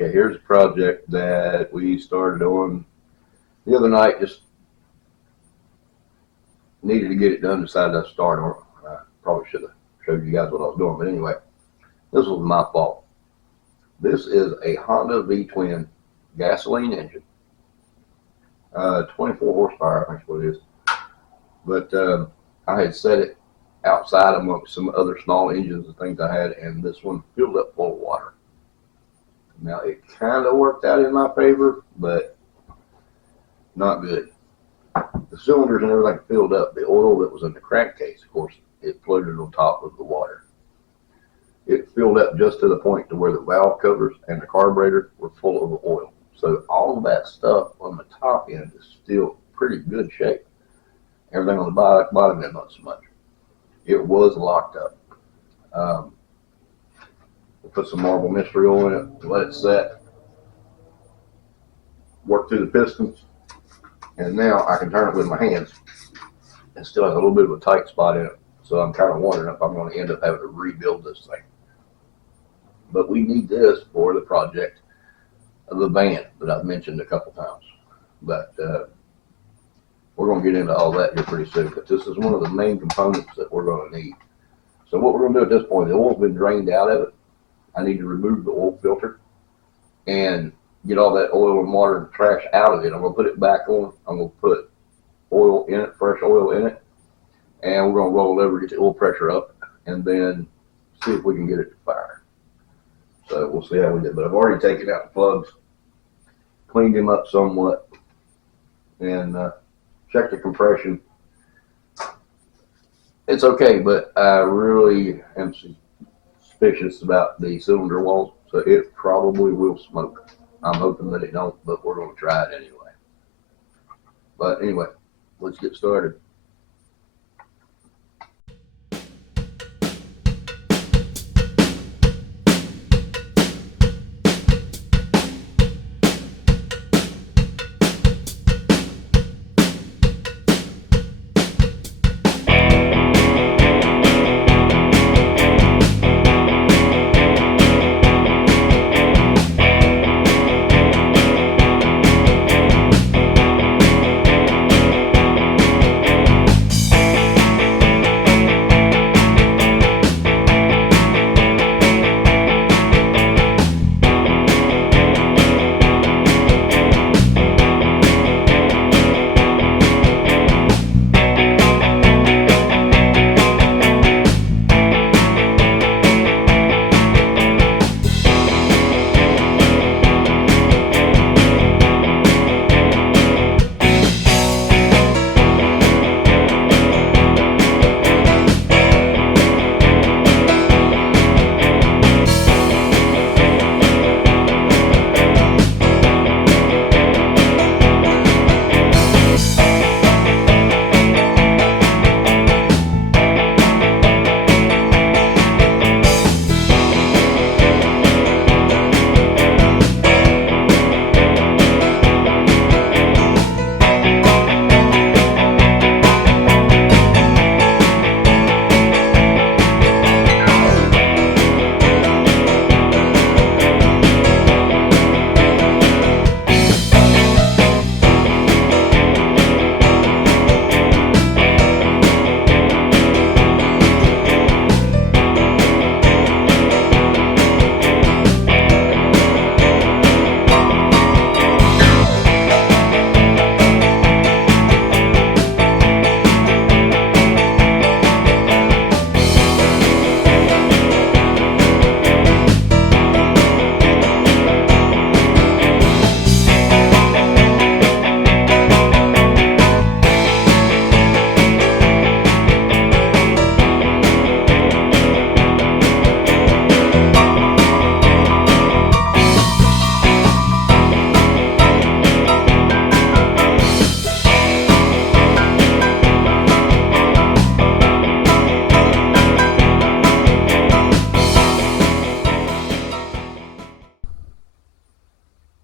Okay, here's a project that we started on the other night. Just needed to get it done. Decided to start on it. I probably should have showed you guys what I was doing, but anyway, this was my fault. This is a Honda V-twin gasoline engine, 24 horsepower, I think is what it is. But I had set it outside amongst some other small engines and things I had, and this one filled up full of water. Now it kind of worked out in my favor, but not good. The cylinders and everything filled up. The oil that was in the crankcase, of course, it floated on top of the water. It filled up just to the point to where the valve covers and the carburetor were full of oil. So all of that stuff on the top end is still pretty good shape. Everything on the bottom end, not so much. It was locked up. We put some marble mystery oil in it, let it set, work through the pistons, and now I can turn it with my hands. It still has a little bit of a tight spot in it, so I'm kind of wondering if I'm going to end up having to rebuild this thing. But we need this for the project of the van that I've mentioned a couple times. But we're going to get into all that here pretty soon, but this is one of the main components that we're going to need. So what we're going to do at this point, the oil's been drained out of it. I need to remove the oil filter and get all that oil and water and trash out of it. I'm going to put it back on. I'm going to put oil in it, fresh oil in it, and we're going to roll it over, get the oil pressure up, and then see if we can get it to fire. So we'll see how we do. But I've already taken out the plugs, cleaned them up somewhat, and checked the compression. It's okay, but I really am suspicious about the cylinder walls, so it probably will smoke. I'm hoping that it don't, but we're going to try it anyway. But anyway, let's get started.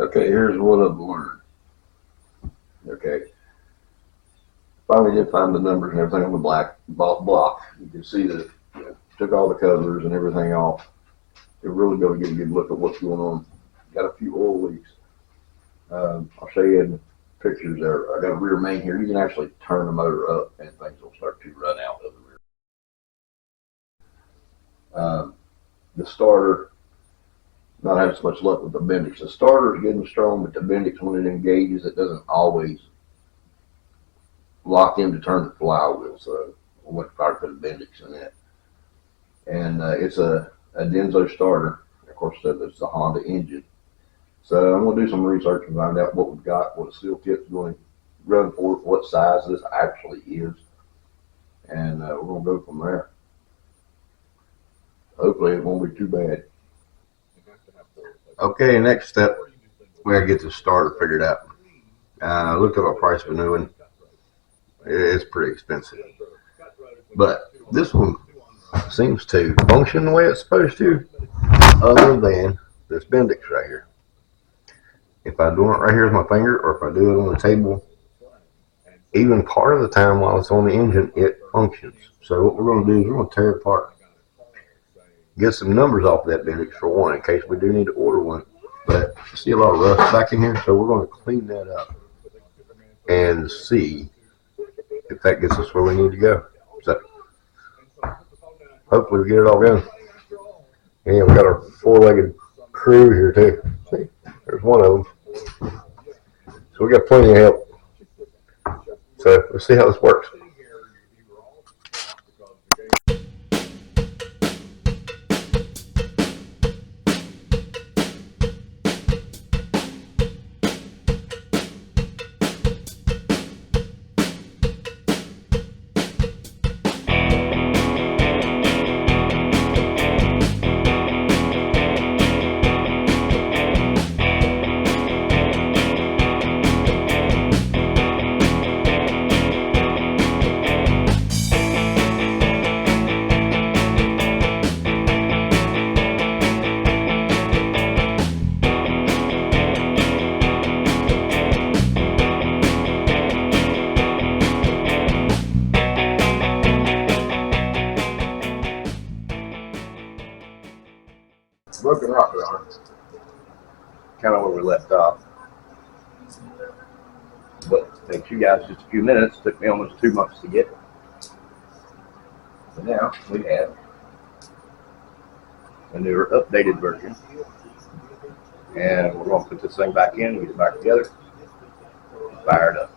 Okay, here's what I've learned. Okay, finally did find the numbers and everything on the black block. You can see that took all the covers and everything off. To really go get a good look at what's going on. got a few oil leaks. I'll show you in pictures there. I got a rear main here. You can actually turn the motor up and things will start to run out of the rear. The starter, not having so much luck with the Bendix. The starter is good and strong, but the Bendix, when it engages, it doesn't always lock in to turn the flywheel. So I went to put a Bendix in it. And it's a Denso starter. Of course, it's the Honda engine. So I'm going to do some research and find out what we've got, what the seal kit's going to run for, what size this actually is. And we're going to go from there. Hopefully it won't be too bad. Okay, next step, we got to get the starter figured out. Look at our price of a new one. It's pretty expensive. But this one seems to function the way it's supposed to, other than this Bendix right here. If I do it right here with my finger, or if I do it on the table, even part of the time while it's on the engine, it functions. So what we're going to do is we're going to tear it apart. Get some numbers off of that Bendix for one, in case we do need to order one. But I see a lot of rust back in here, so we're going to clean that up and see if that gets us where we need to go. So hopefully we get it all going. And we got our four-legged crew here too. See, there's one of them. So we got plenty of help. So let's see how this works. Broken rocket arm, kind of where we left off, but it takes you guys just a few minutes. Took me almost 2 months to get. So now we have a newer, updated version, and we're going to put this thing back in, get it back together, and fire it up.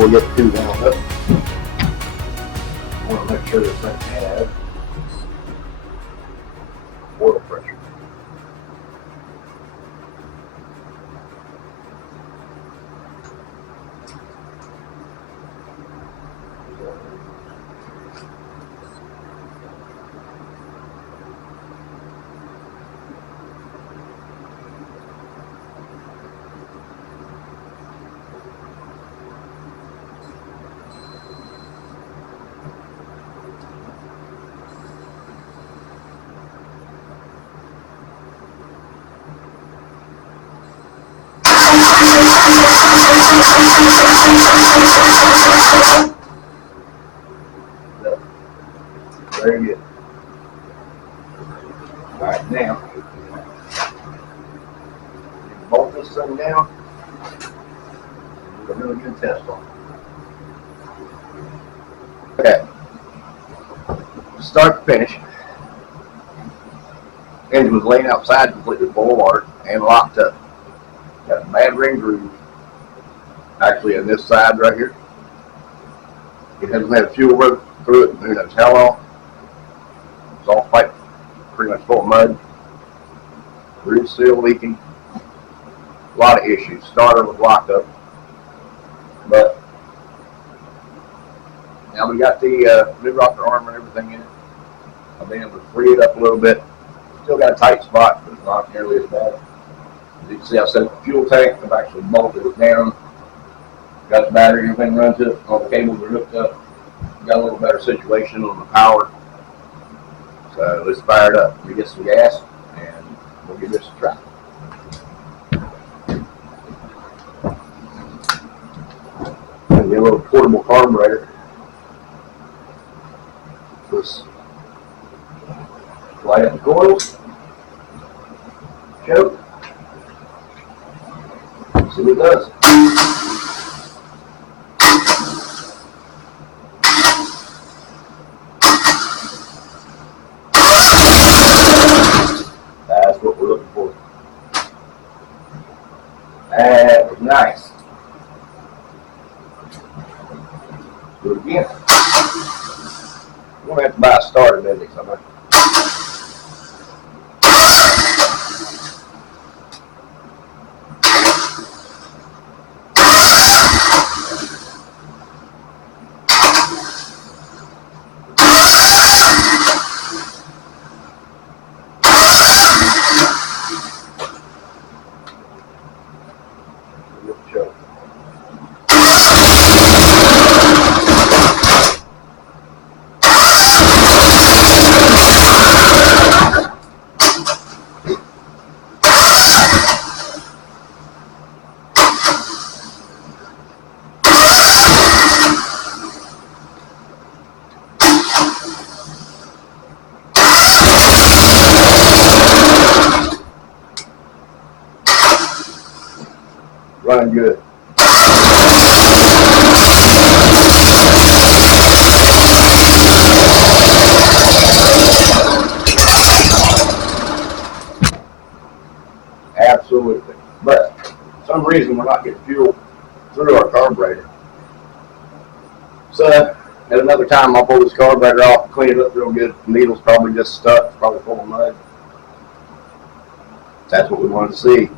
before we get too wound up, I want to make sure this thing has oil pressure. Very good. All right, now bolt this thing down. Do a really good test on it. Okay. Start to finish. Engine was laying outside completely full of water and locked up. Got a bad ring groove. Actually, on this side right here. It hasn't had fuel work through it. Who knows how long? It's all pipe, pretty much full of mud. Groove still leaking. A lot of issues. Starter was locked up. But now we got the new rocker arm and everything in it. I've been able to free it up a little bit. Still got a tight spot, but it's not nearly as bad. As you can see, I set up the fuel tank. I've actually bolted it down. Got the battery, everything runs to it. All the cables are hooked up. Got a little better situation on the power. So let's fire it up. Let me get some gas and we'll give this a try. Get a little portable carburetor. Just light up the coils. Choke. See what it does. That's what we're looking for. That was nice. Do it again. We're going to have to buy a starter, doesn't it, somebody? Running good. Absolutely. But for some reason we're not getting fuel through our carburetor. So at another time I'll pull this carburetor off, clean it up real good. The needle's probably just stuck, probably full of mud. That's what we wanted to see.